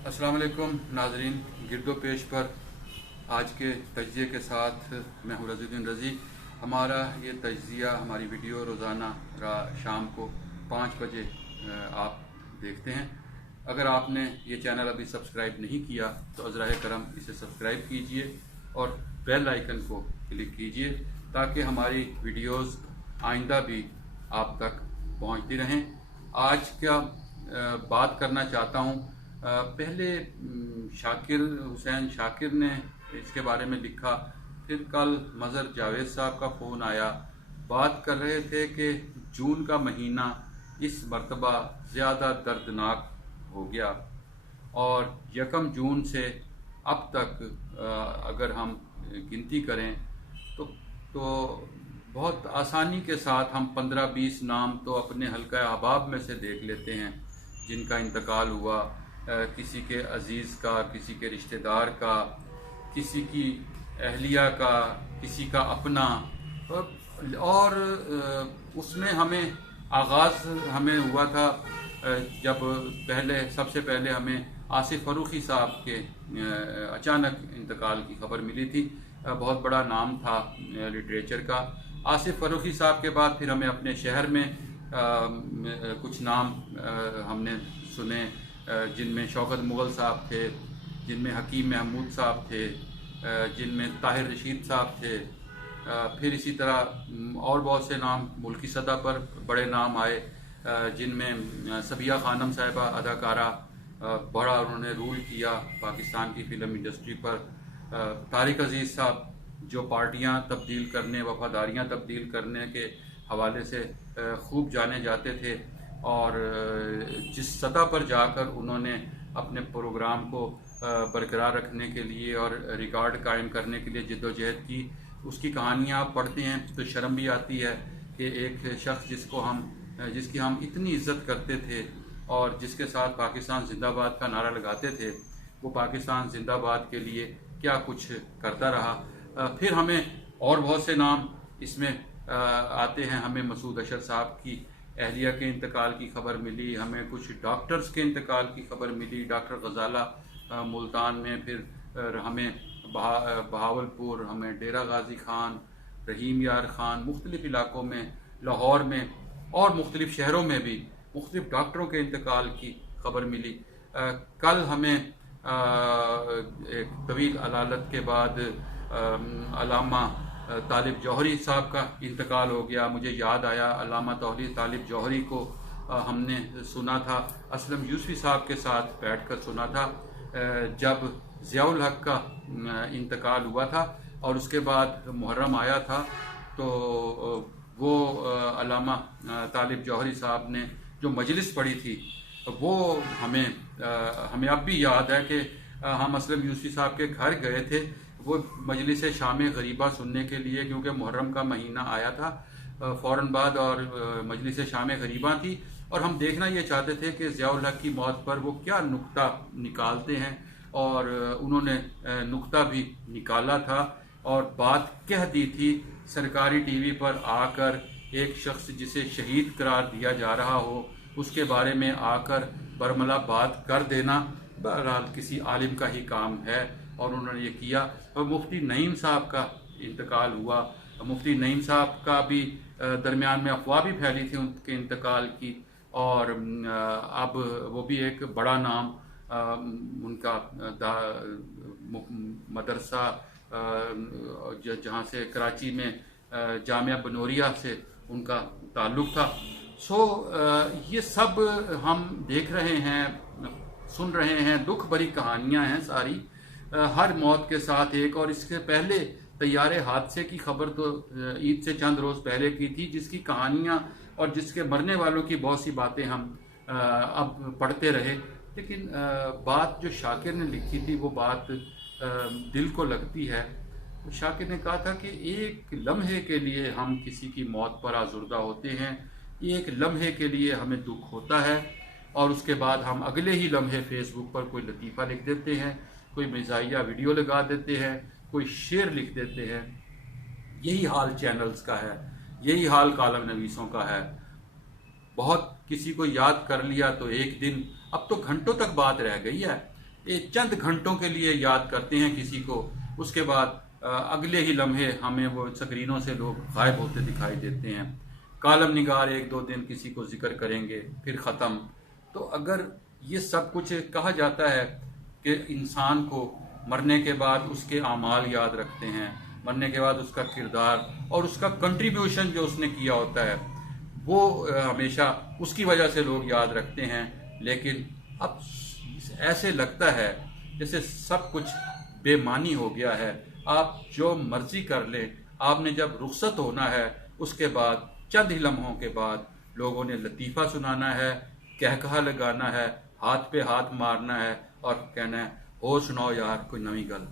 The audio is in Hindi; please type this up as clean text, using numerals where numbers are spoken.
अस्सलाम वालेकुम नाजरीन, गिरदो पेश पर आज के तजिए के साथ मैं हूँ रज़ीउद्दीन रज़ी। हमारा ये तजिया, हमारी वीडियो रोज़ाना शाम को 5 बजे आप देखते हैं। अगर आपने ये चैनल अभी सब्सक्राइब नहीं किया तो अज़राए करम इसे सब्सक्राइब कीजिए और बेल आइकन को क्लिक कीजिए ताकि हमारी वीडियोस आइंदा भी आप तक पहुंचती रहें। आज क्या बात करना चाहता हूं, पहले शाकिर हुसैन शाकिर ने इसके बारे में लिखा, फिर कल मज़हर जावेद साहब का फ़ोन आया। बात कर रहे थे कि जून का महीना इस मरतबा ज़्यादा दर्दनाक हो गया और 1 जून से अब तक अगर हम गिनती करें तो बहुत आसानी के साथ हम 15-20 नाम तो अपने हल्का अहबाब में से देख लेते हैं जिनका इंतकाल हुआ। किसी के अजीज़ का, किसी के रिश्तेदार का, किसी की अहलिया का, किसी का अपना। और उसमें हमें आगाज़ हमें हुआ था जब सबसे पहले हमें आसिफ फ़रूखी साहब के अचानक इंतकाल की खबर मिली थी। बहुत बड़ा नाम था लिटरेचर का। आसिफ फ़रूखी साहब के बाद फिर हमें अपने शहर में कुछ नाम हमने सुने, जिनमें शौकत मुग़ल साहब थे, जिनमें हकीम महमूद साहब थे, जिनमें ताहिर रशीद साहब थे। फिर इसी तरह और बहुत से नाम मुल्की सतह पर बड़े नाम आए, जिनमें सबिया खानम साहिबा अदाकारा, बड़ा उन्होंने रूल किया पाकिस्तान की फ़िल्म इंडस्ट्री पर। तारिक अजीज़ साहब जो पार्टियां तब्दील करने, वफादारियां तब्दील करने के हवाले से खूब जाने जाते थे और जिस सतह पर जाकर उन्होंने अपने प्रोग्राम को बरकरार रखने के लिए और रिकॉर्ड कायम करने के लिए जद्दोजहद की, उसकी कहानियाँ आप पढ़ते हैं तो शर्म भी आती है कि एक शख्स जिसकी हम इतनी इज्जत करते थे और जिसके साथ पाकिस्तान जिंदाबाद का नारा लगाते थे, वो पाकिस्तान जिंदाबाद के लिए क्या कुछ करता रहा। फिर हमें और बहुत से नाम इसमें आते हैं। हमें मसूद अशर साहब की अहलिया के इंतकाल की खबर मिली, हमें कुछ डॉक्टर्स के इंतकाल की खबर मिली, डॉक्टर गजाला मुल्तान में, फिर हमें बहावलपुर, हमें डेरा गाजी खान, रहीम यार खान, मुख्तलिफ इलाकों में, लाहौर में और मुख्तलिफ शहरों में भी मुख्तलिफ डॉक्टरों के इंतकाल की खबर मिली। कल हमें एक तवील अलालत के बाद अल्लामा तालिब जौहरी साहब का इंतकाल हो गया। मुझे याद आया, अल्लामा तालिब जौहरी को हमने सुना था, असलम यूसुफी साहब के साथ बैठकर सुना था जब ज़ियाउल हक का इंतकाल हुआ था और उसके बाद मुहर्रम आया था। तो वो अल्लामा तालिब जौहरी साहब ने जो मजलिस पढ़ी थी वो हमें अब भी याद है कि हम असलम यूसुफी साहब के घर गए थे वो मजलिस शाम गरीबा सुनने के लिए, क्योंकि मुहर्रम का महीना आया था फ़ौरन बाद और मजलिस शाम गरीबा थी और हम देखना ये चाहते थे कि ज़ियाउल हक की मौत पर वो क्या नुक्ता निकालते हैं। और उन्होंने नुक्ता भी निकाला था और बात कह दी थी सरकारी टीवी पर आकर। एक शख्स जिसे शहीद करार दिया जा रहा हो उसके बारे में आकर बरमला बात कर देना बहरहाल किसी आलिम का ही काम है और उन्होंने ये किया। और मुफ्ती नईम साहब का इंतकाल हुआ। मुफ्ती नईम साहब का भी दरमियान में अफवाह भी फैली थी उनके इंतकाल की और अब वो भी एक बड़ा नाम, उनका मदरसा जहाँ से कराची में जामिया बनोरिया से उनका ताल्लुक़ था। ये सब हम देख रहे हैं, सुन रहे हैं, दुख भरी कहानियां हैं सारी, हर मौत के साथ एक। और इसके पहले तैयारे हादसे की खबर तो ईद से चंद रोज़ पहले की थी, जिसकी कहानियां और जिसके मरने वालों की बहुत सी बातें हम अब पढ़ते रहे। लेकिन बात जो शाकिर ने लिखी थी वो बात दिल को लगती है। शाकिर ने कहा था कि एक लम्हे के लिए हम किसी की मौत पर आजुर्दा होते हैं, एक लम्हे के लिए हमें दुख होता है और उसके बाद हम अगले ही लम्हे फेसबुक पर कोई लतीफ़ा लिख देते हैं, कोई मिज़ाहिया वीडियो लगा देते हैं, कोई शेर लिख देते हैं। यही हाल चैनल्स का है, यही हाल कालम नवीसों का है। बहुत किसी को याद कर लिया तो एक दिन, अब तो घंटों तक बात रह गई है। एक चंद घंटों के लिए याद करते हैं किसी को, उसके बाद अगले ही लम्हे हमें वो स्क्रीनों से लोग गायब होते दिखाई देते हैं। कालम निगार एक दो दिन किसी को जिक्र करेंगे, फिर ख़त्म। तो अगर ये सब कुछ कहा जाता है कि इंसान को मरने के बाद उसके आमाल याद रखते हैं, मरने के बाद उसका किरदार और उसका कंट्रीब्यूशन जो उसने किया होता है वो हमेशा उसकी वजह से लोग याद रखते हैं। लेकिन अब ऐसे लगता है जैसे सब कुछ बेमानी हो गया है, आप जो मर्जी कर लें। आपने जब रुखसत होना है उसके बाद चंद ही लम्हों के बाद लोगों ने लतीफ़ा सुनाना है, कहकहा लगाना है, हाथ पे हाथ मारना है और कहना है हो सुनाओ यार कोई नवी गल।